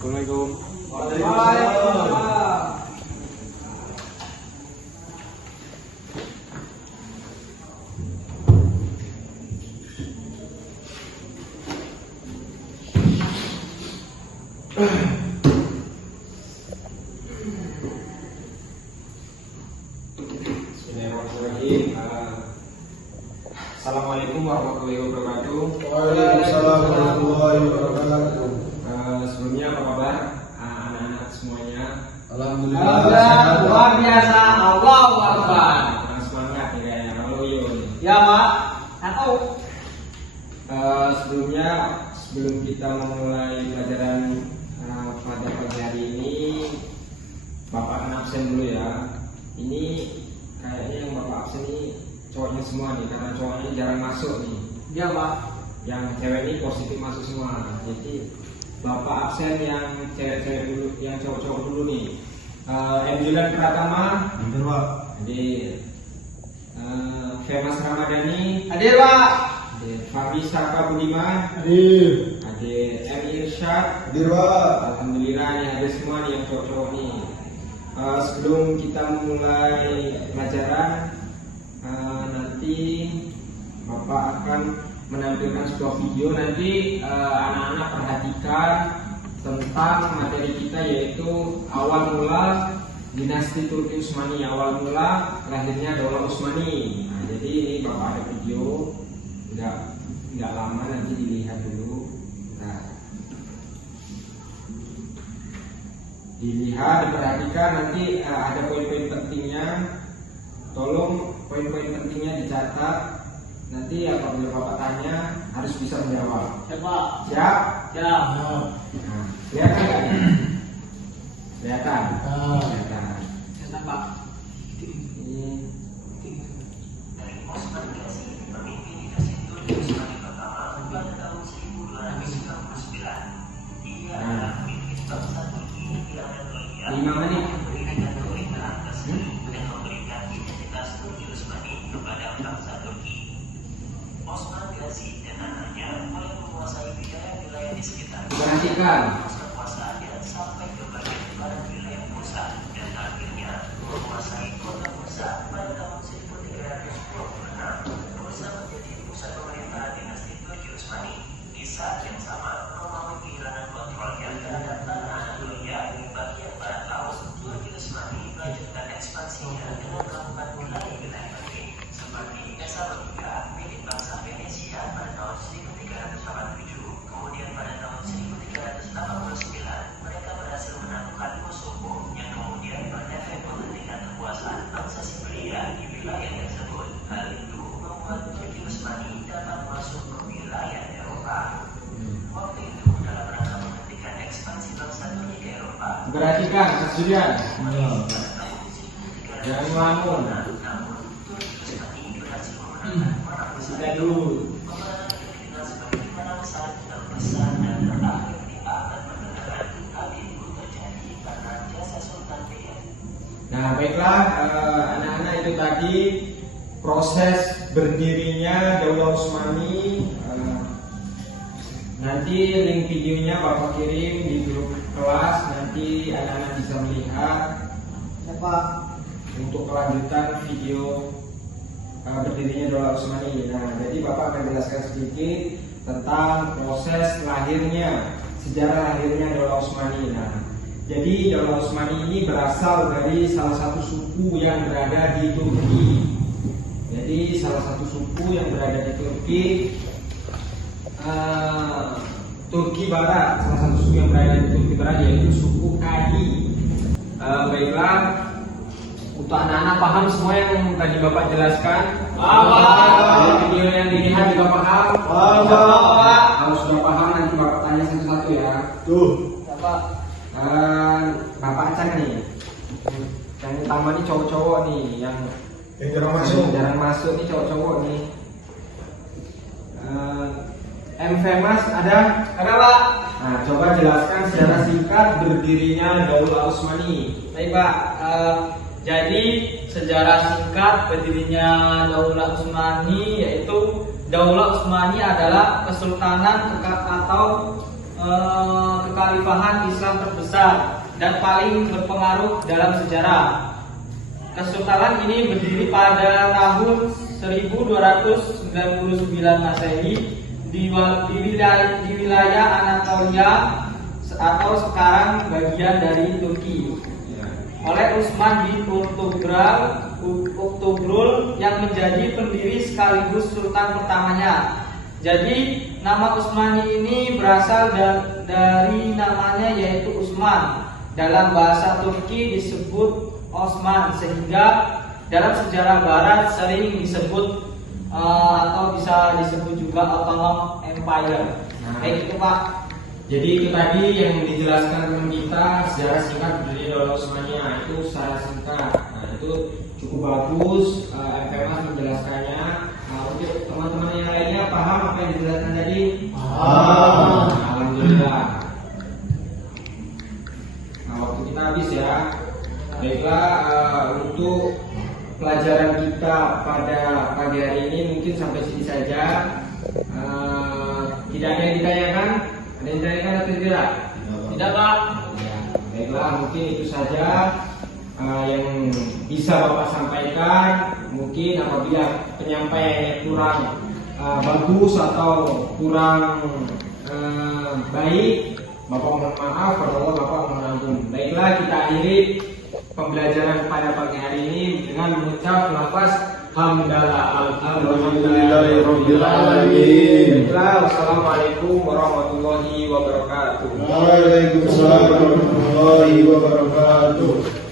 Assalamualaikum. Waalaikumsalam. Bismillahirrahmanirrahim. Assalamualaikum warahmatullahi wabarakatuh. Waalaikumsalam warahmatullahi wabarakatuh. Sebelumnya apa kabar anak-anak semuanya? Alhamdulillah luar biasa. Allahu Akbar. Semangat nih kayaknya. Halo Yun. Ya Pak. Atau Sebelum kita memulai pelajaran pada pagi hari ini, Bapak akan absen dulu ya. Ini kayaknya yang Bapak absen ini cowoknya semua nih, karena cowoknya jarang masuk nih. ya Pak. Yang cewek ini positif masuk semua. Jadi Bapak absen yang cewek-cewek dulu, yang cowok-cowok dulu nih. Emjulan Pratama, Hadir Pak. Hadir. Femas Ramadhani, Hadir Pak. Hadir. Fabi Saka Budiman, Hadir. Hadir. M Irsyad, Hadir Pak. Alhamdulillah nih hadir semua nih yang cowok-cowok nih. Sebelum kita memulai pelajaran, nanti Bapak akan menampilkan sebuah video. Nanti anak-anak perhatikan tentang materi kita, yaitu awal mula dinasti Turki Utsmani, awal mula lahirnya Daulah Utsmani. Nah, jadi ini Bapak ada video, nggak lama, nanti dilihat dulu. Nah, dilihat, diperhatikan, nanti ada poin-poin pentingnya. Tolong poin-poin pentingnya dicatat. Nanti apabila Bapak tanya harus bisa menjawab. Siapa? Siap? Ya. Nah, kelihatan nggak nih? Kelihatan? Kelihatan. Siapa Pak? Ini nah, 5 menit. Perhatikan. Perhatikan, Mas Julian. Jangan ngelamun. Sudah dulu. Nah, baiklah, anak-anak, itu tadi proses berdirinya Daulah Utsmani. Nanti link videonya Bapak kirim di grup kelas, nanti anak-anak bisa melihat. Siapa? Untuk kelanjutan video berdirinya Daulah Utsmani. Nah, jadi Bapak akan jelaskan sedikit tentang proses lahirnya, sejarah lahirnya Daulah Utsmani. Nah, jadi Daulah Utsmani ini berasal dari salah satu suku yang berada di Turki. Jadi salah satu suku yang berada di Turki, Turki Barat, salah satu suku yang berada di Turki Barat, yaitu suku Kadi. Baiklah, untuk anak-anak paham semua yang tadi Bapak jelaskan? Paham. Video yang dilihat juga paham? Paham. Kalau sudah paham nanti Bapak tanya satu-satu ya. Tuh. Siapa? Bapak Acang nih, yang utama nih cowok-cowok nih, yang jarang masuk nih cowok-cowok nih. M Femas ada? Ada Pak. Nah, coba jelaskan secara singkat berdirinya Daulah Utsmani. Baik Pak. Jadi sejarah singkat berdirinya Daulah Utsmani yaitu Daulah Utsmani adalah kesultanan atau kekhalifahan Islam terbesar dan paling berpengaruh dalam sejarah. Kesultanan ini berdiri pada tahun 1299 Masehi di wilayah Anatolia atau sekarang bagian dari Turki oleh Utsman bin Uktogrul yang menjadi pendiri sekaligus sultan pertamanya. Jadi nama Utsmani ini berasal dari namanya yaitu Utsman. Dalam bahasa Turki disebut Osman, sehingga dalam sejarah Barat sering disebut atau bisa disebut juga Ottoman Empire. Baik itu Pak. Jadi itu tadi yang dijelaskan teman kita sejarah singkat dari Daulah Utsmaniyah itu secara singkat. Nah itu cukup bagus, FMA menjelaskannya. Untuk teman-teman yang lainnya paham apa yang dijelaskan tadi? Alhamdulillah. Nah waktu kita habis ya. Baiklah, untuk pelajaran kita pada pagi hari ini mungkin sampai sini saja. Tidak ada yang ditanyakan? Ada yang ditanyakan atau tidak? Tidak Pak. Ya, baiklah, mungkin itu saja yang bisa Bapak sampaikan. Mungkin apabila penyampaiannya kurang bagus atau kurang baik, Bapak mohon maaf, pada Allah Bapak mohon ampun. Baiklah, kita akhiri pembelajaran pada pagi hari ini dengan mengucap lafaz hamdalah alhamdulillahirabbil alamin. Wassalamualaikum warahmatullahi wabarakatuh. Waalaikumsalam warahmatullahi wabarakatuh.